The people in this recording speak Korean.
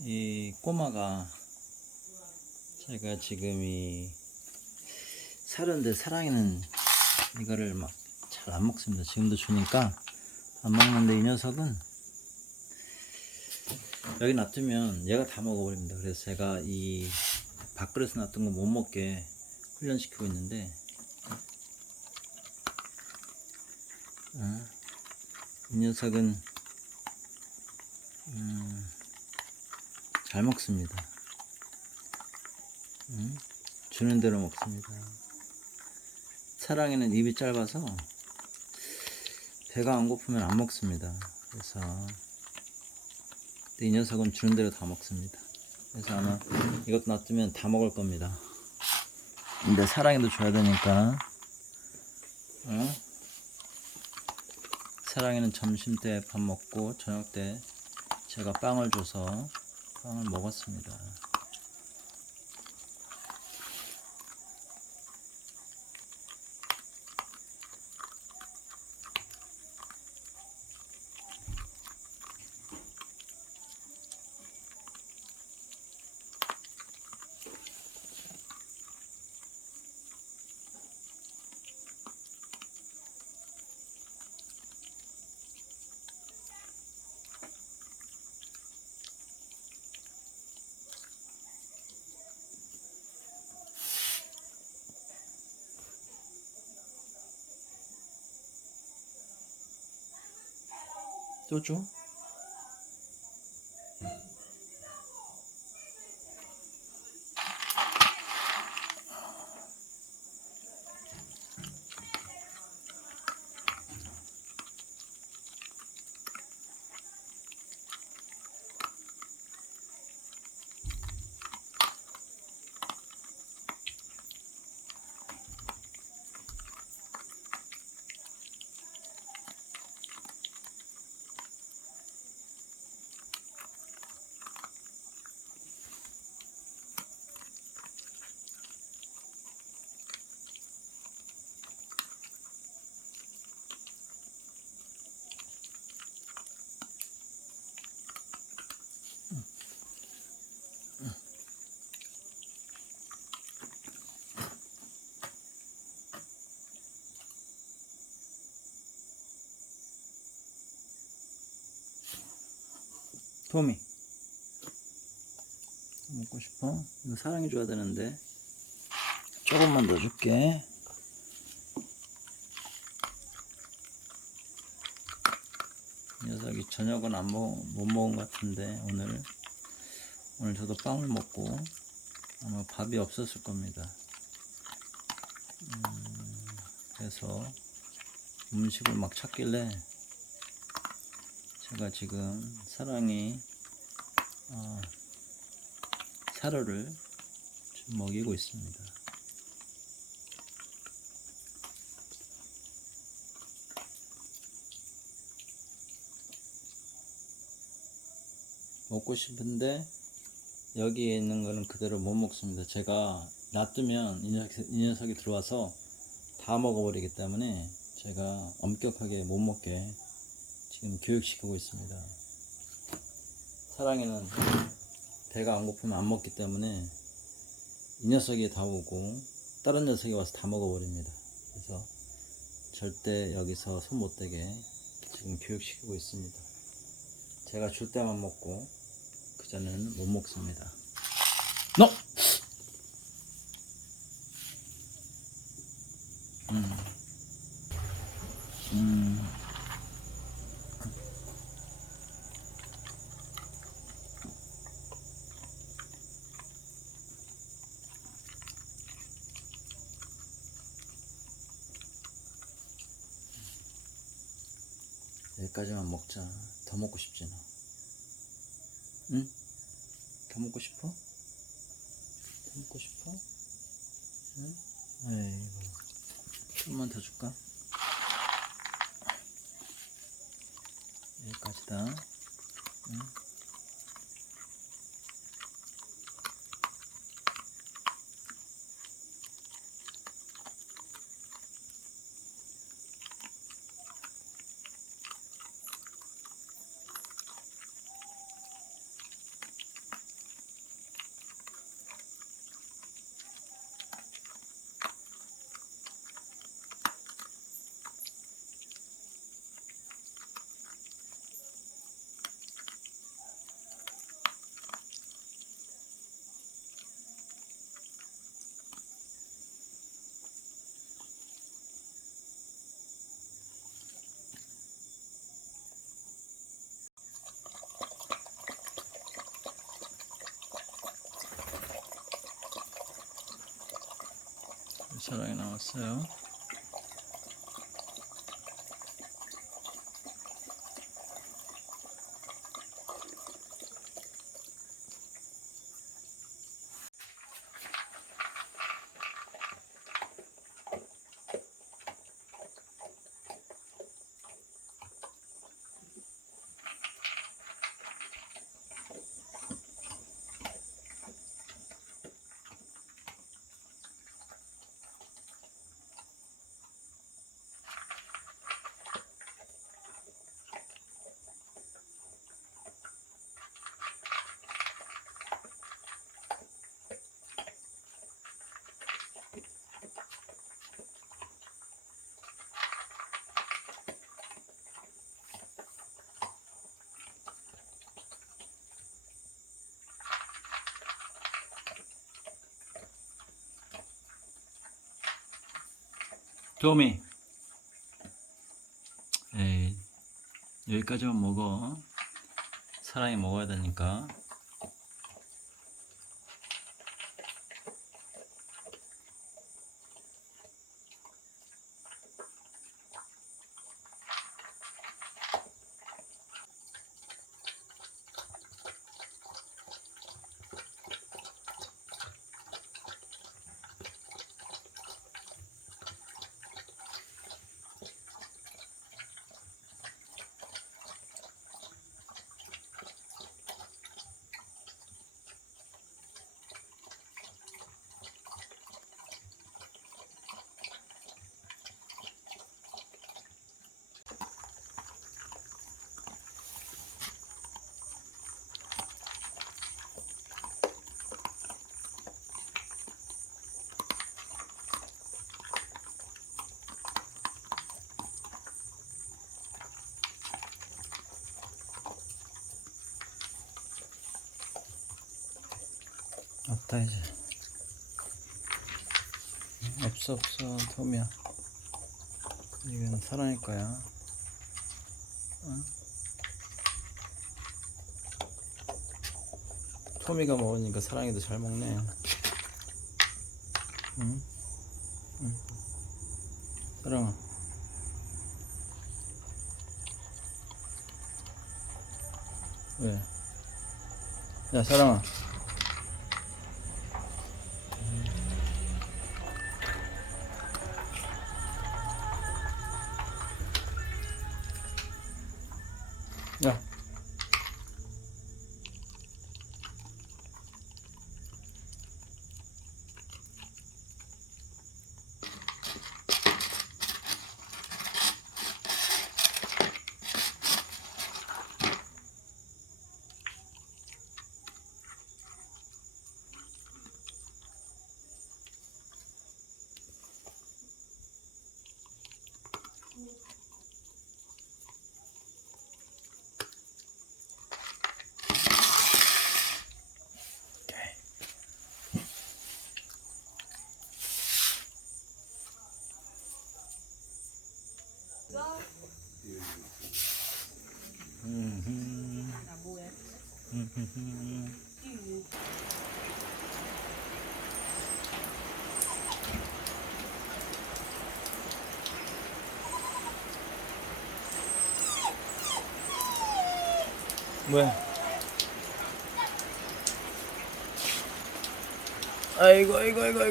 이 꼬마가 제가 지금 사는데 사랑이는 이거를 막 잘 안 먹습니다. 지금도 주니까 안 먹는데 이 녀석은 여기 놔두면 얘가 다 먹어버립니다. 그래서 제가 이 밥그릇에 놔둔 거 못 먹게 훈련시키고 있는데 이 녀석은 잘 먹습니다. 주는 대로 먹습니다. 사랑이는 입이 짧아서 배가 안 고프면 안 먹습니다. 그래서 이 녀석은 주는 대로 다 먹습니다. 그래서 아마 이것도 놔두면 다 먹을 겁니다. 근데 사랑이도 줘야 되니까 사랑이는 점심 때 밥 먹고 저녁 때 제가 빵을 줘서 빵을 먹었습니다. 또 줘? 토미 먹고 싶어? 이거 사랑해 줘야 되는데 조금만 더 줄게. 이 녀석이 저녁은 못 먹은 것 같은데 오늘 저도 빵을 먹고 아마 밥이 없었을 겁니다. 그래서 음식을 막 찾길래 제가 지금 사랑이 사료를 좀 먹이고 있습니다. 먹고 싶은데 여기에 있는 거는 그대로 못 먹습니다. 제가 놔두면 이 녀석이 들어와서 다 먹어버리기 때문에 제가 엄격하게 못 먹게 지금 교육시키고 있습니다. 사랑이는 배가 안 고프면 안 먹기 때문에 이 녀석이 다 오고 다른 녀석이 와서 다 먹어버립니다. 그래서 절대 여기서 손 못 대게 지금 교육시키고 있습니다. 제가 줄 때만 먹고 그전에는 못 먹습니다. 너! 여기까지만 먹자. 더 먹고 싶지 너. 응? 더 먹고 싶어? 더 먹고 싶어? 응? 에이구. 좀만 더 줄까? 여기까지다. 응? 사랑이 나왔어요. 도미, 에이, 여기까지만 먹어. 사랑이 먹어야 되니까. 없다 이제. 없어 도미야. 이건 사랑일 거야. 응? 토미가 먹으니까 사랑이도 잘 먹네. 응? 응. 사랑아. 왜? 야 사랑아. 야. 뭐야? 아이고 아이고. 아이고.